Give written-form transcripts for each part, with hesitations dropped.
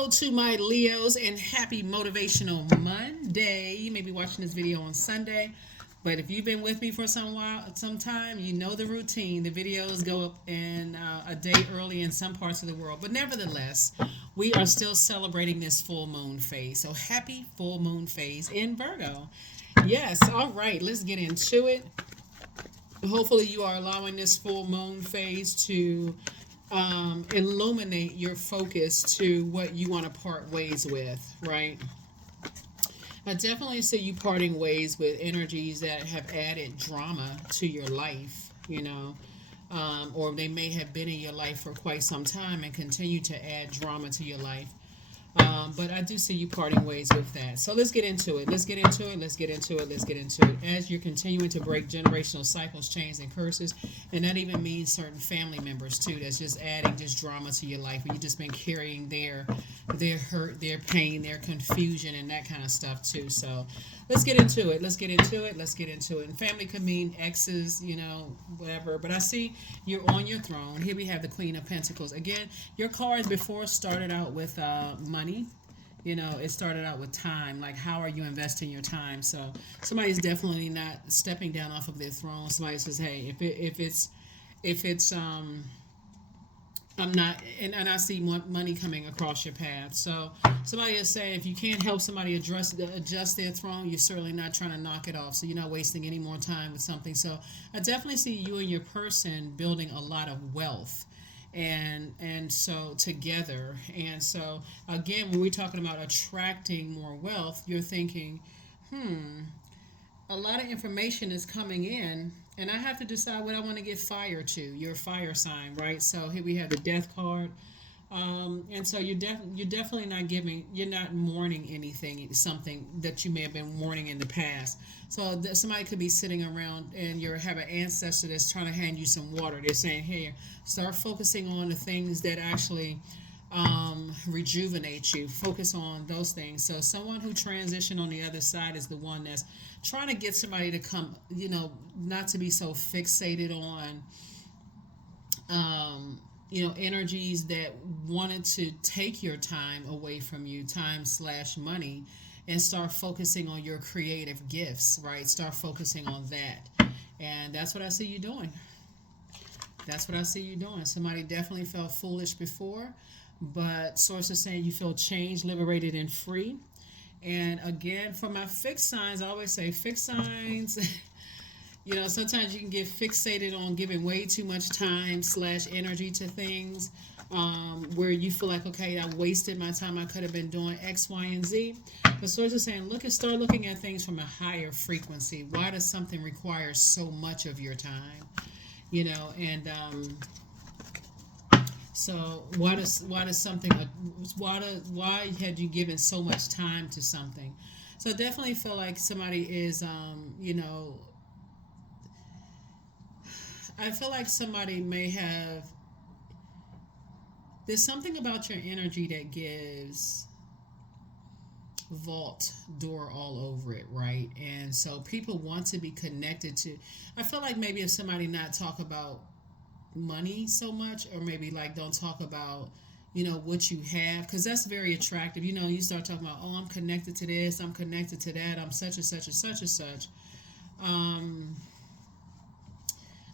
Hello to my Leos and happy Motivational Monday. You may be watching this video on Sunday, but if you've been with me for some time, you know the routine. The videos go up in a day early in some parts of the world, but nevertheless, we are still celebrating this full moon phase. So happy full moon phase in Virgo. Yes, all right, let's get into it. Hopefully, you are allowing this full moon phase to illuminate your focus to what you want to part ways with, right? I definitely see you parting ways with energies that have added drama to your life, or they may have been in your life for quite some time and continue to add drama to your life. But I do see you parting ways with that. So let's get into it. Let's get into it. Let's get into it. Let's get into it. As you're continuing to break generational cycles, chains, and curses, and that even means certain family members too. That's just adding just drama to your life. Where you've just been carrying their hurt, their pain, their confusion, and that kind of stuff too. So let's get into it. Let's get into it. Let's get into it. And family could mean exes, whatever. But I see you're on your throne. Here we have the Queen of Pentacles. Again, your cards before started out with money. It started out with time. Like, how are you investing your time? So somebody's definitely not stepping down off of their throne. Somebody says, hey, if it's I'm not, and I see money coming across your path. So somebody is saying, if you can't help somebody adjust their throne, you're certainly not trying to knock it off. So you're not wasting any more time with something. So I definitely see you and your person building a lot of wealth. And so together. And so again, when we're talking about attracting more wealth, you're thinking, a lot of information is coming in, and I have to decide what I want to get fire to. Your fire sign, right? So here we have the Death card. And so you're definitely not you're not mourning anything, something that you may have been mourning in the past. So somebody could be sitting around and you have an ancestor that's trying to hand you some water. They're saying, hey, start focusing on the things that actually rejuvenate you. Focus on those things. So someone who transitioned on the other side is the one that's trying to get somebody to come, not to be so fixated on energies that wanted to take your time away from you, time/money, and start focusing on your creative gifts, right? Start focusing on that. And that's what I see you doing. That's what I see you doing. Somebody definitely felt foolish before, but sources saying you feel changed, liberated, and free. And again, for my fixed signs, I always say fixed signs. Sometimes you can get fixated on giving way too much time/energy to things, where you feel like, okay, I wasted my time. I could have been doing X, Y, and Z. But sources saying, start looking at things from a higher frequency. Why does something require so much of your time? So why had you given so much time to something? So I definitely feel like somebody is, I feel like somebody may have, there's something about your energy that gives vault door all over it, right? And so people want to be connected to, I feel like maybe if somebody not talk about money so much, or maybe like don't talk about what you have, because that's very attractive. You start talking about, oh, I'm connected to this, I'm connected to that, I'm such and such and such and such.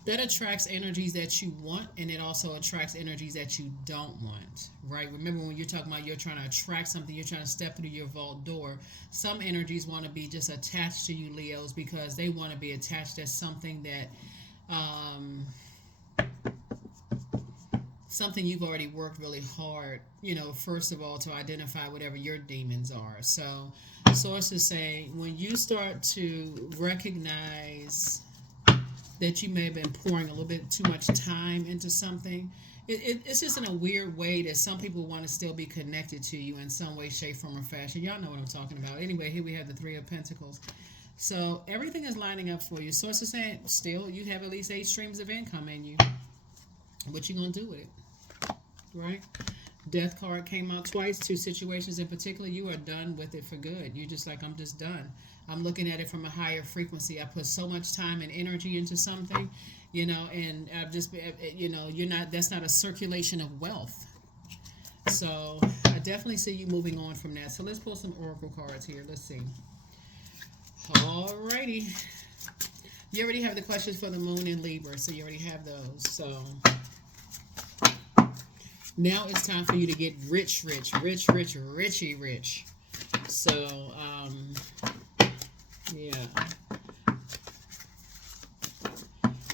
That attracts energies that you want, and it also attracts energies that you don't want, right? Remember, when you're talking about you're trying to attract something, you're trying to step through your vault door. Some energies want to be just attached to you, Leos, because they want to be attached as something that something you've already worked really hard, first of all, to identify whatever your demons are. So sources say when you start to recognize that you may have been pouring a little bit too much time into something, it's just in a weird way that some people want to still be connected to you in some way, shape, form, or fashion. Y'all know what I'm talking about. Anyway, here we have the Three of Pentacles. So everything is lining up for you. Sources saying still you have at least 8 streams of income in you. What you gonna do with it, right? Death card came out twice. 2 situations in particular, you are done with it for good. You're just like, I'm just done. I'm looking at it from a higher frequency. I put so much time and energy into something, and I've just, you're not, that's not a circulation of wealth. So I definitely see you moving on from that. So let's pull some oracle cards here. Let's see. Alrighty. You already have the questions for the moon in Libra, so you already have those. So now it's time for you to get rich, richy rich. So, yeah.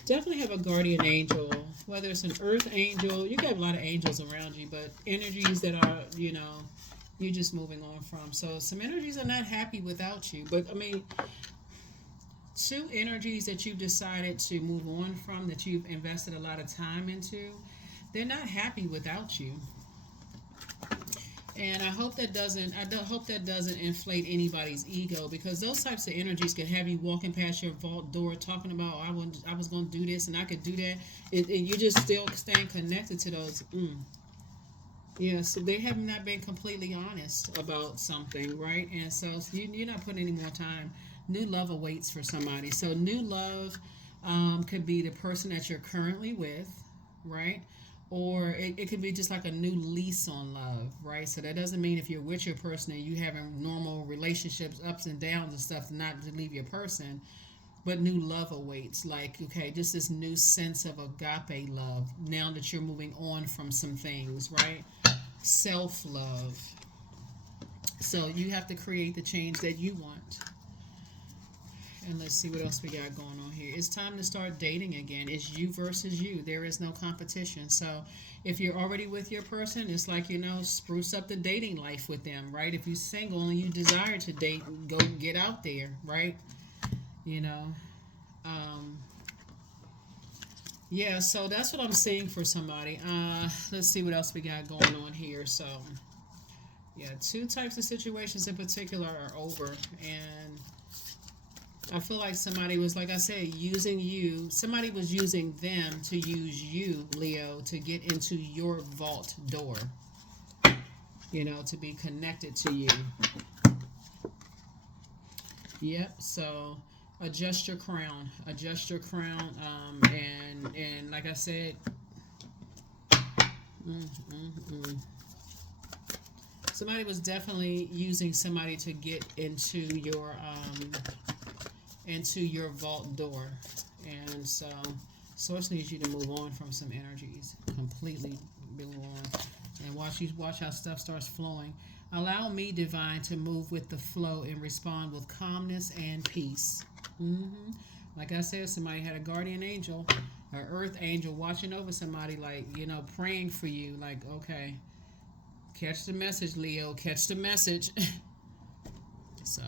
Definitely have a guardian angel, whether it's an earth angel. You got a lot of angels around you, but energies that are, you're just moving on from. So some energies are not happy without you. But, I mean, two energies that you've decided to move on from, that you've invested a lot of time into, they're not happy without you. And I hope that doesn't inflate anybody's ego, because those types of energies can have you walking past your vault door talking about, oh, I was going to do this and I could do that. And you just still staying connected to those. Yeah, so they have not been completely honest about something, right? And so you're not putting any more time. New love awaits for somebody. So new love could be the person that you're currently with, right? Or it could be just like a new lease on love, right? So that doesn't mean if you're with your person and you having normal relationships, ups and downs and stuff, not to leave your person, but new love awaits. Like, okay, just this new sense of agape love now that you're moving on from some things, right? Self-love. So you have to create the change that you want. And let's see what else we got going on here. It's time to start dating again. It's you versus you. There is no competition. So if you're already with your person, it's like, spruce up the dating life with them, right? If you're single and you desire to date, go get out there, right? Yeah, so that's what I'm seeing for somebody. Let's see what else we got going on here. So, yeah, two types of situations in particular are over. And I feel like somebody was, like I said, using you. Somebody was using them to use you, Leo, to get into your vault door. To be connected to you. Yep. So adjust your crown. Adjust your crown. And like I said, somebody was definitely using somebody to get into your vault door. And so source needs you to move on from some energies. Completely move on. And watch how stuff starts flowing. Allow me, divine, to move with the flow and respond with calmness and peace. Like I said, somebody had a guardian angel, an earth angel watching over somebody, like, praying for you. Like, okay, catch the message, Leo. Catch the message. So,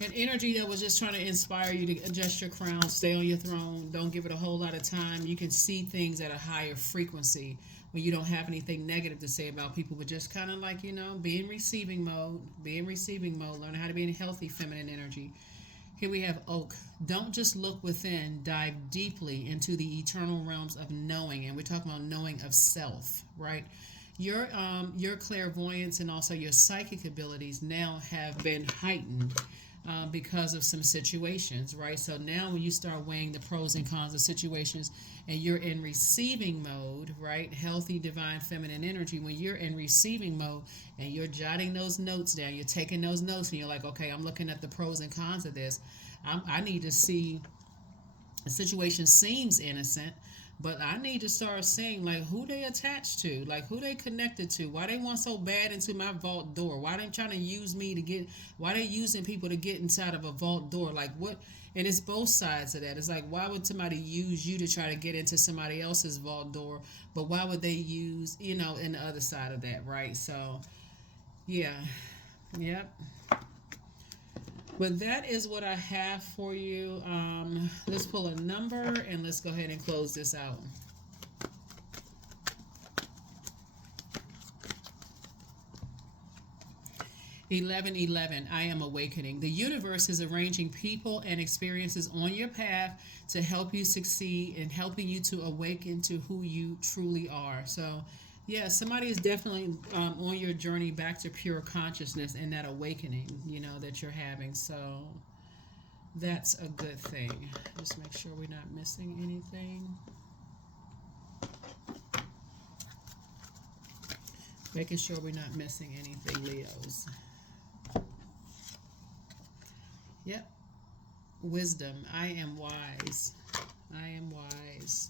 an energy that was just trying to inspire you to adjust your crown, stay on your throne, don't give it a whole lot of time. You can see things at a higher frequency when you don't have anything negative to say about people, but just kind of like, be in receiving mode. Learn how to be in healthy feminine energy. Here we have oak. Don't just look within, dive deeply into the eternal realms of knowing. And we're talking about knowing of self, right? Your clairvoyance and also your psychic abilities now have been heightened because of some situations, right? So now when you start weighing the pros and cons of situations and you're in receiving mode, right? Healthy, divine, feminine energy. When you're in receiving mode and you're jotting those notes down, you're taking those notes and you're like, okay, I'm looking at the pros and cons of this. I need to see, the situation seems innocent, but I need to start seeing, like, who they attached to, like, who they connected to, why they want so bad into my vault door, why they trying to use me to get, why they using people to get inside of a vault door, like, what, and it's both sides of that. It's like, why would somebody use you to try to get into somebody else's vault door, but why would they use, in the other side of that, right? So, yeah, yep. But that is what I have for you. Let's pull a number and let's go ahead and close this out. 1111, I am awakening. The universe is arranging people and experiences on your path to help you succeed and helping you to awaken to who you truly are. So, yeah, somebody is definitely on your journey back to pure consciousness and that awakening, that you're having. So that's a good thing. Just make sure we're not missing anything. Making sure we're not missing anything, Leos. Yep. Wisdom. I am wise. I am wise.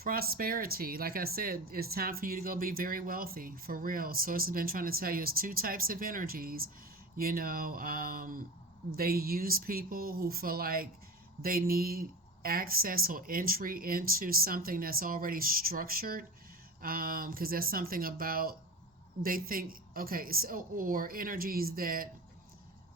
Prosperity. Like I said, it's time for you to go be very wealthy. For real. Source has been trying to tell you it's two types of energies. You know, they use people who feel like they need access or entry into something that's already structured, because that's something about they think, okay, so, or energies that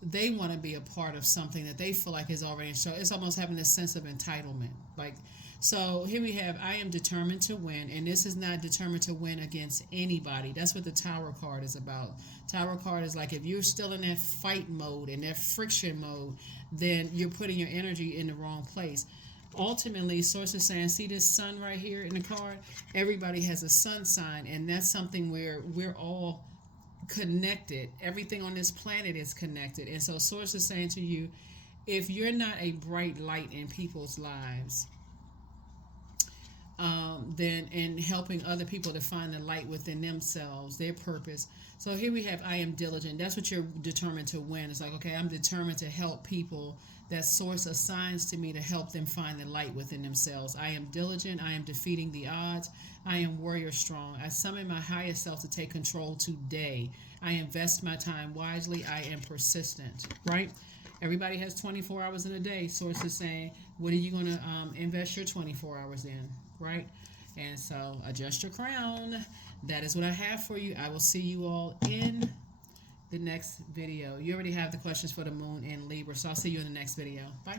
they want to be a part of something that they feel like is already so it's almost having this sense of entitlement. Like, so here we have, I am determined to win, and this is not determined to win against anybody. That's what the Tower card is about. Tower card is like, if you're still in that fight mode and that friction mode, then you're putting your energy in the wrong place. Ultimately, source is saying, see this sun right here in the card? Everybody has a sun sign, and that's something where we're all connected. Everything on this planet is connected. And so source is saying to you, if you're not a bright light in people's lives, then in helping other people to find the light within themselves, their purpose. So here we have, I am diligent. That's what you're determined to win. It's like, okay, I'm determined to help people that source assigns to me to help them find the light within themselves. I am diligent. I am defeating the odds. I am warrior strong. I summon my highest self to take control today. I invest my time wisely. I am persistent, right? Everybody has 24 hours in a day. Source is saying, what are you going to invest your 24 hours in, right? And so adjust your crown. That is what I have for you. I will see you all in the next video. You already have the questions for the moon in Libra, so I'll see you in the next video. Bye.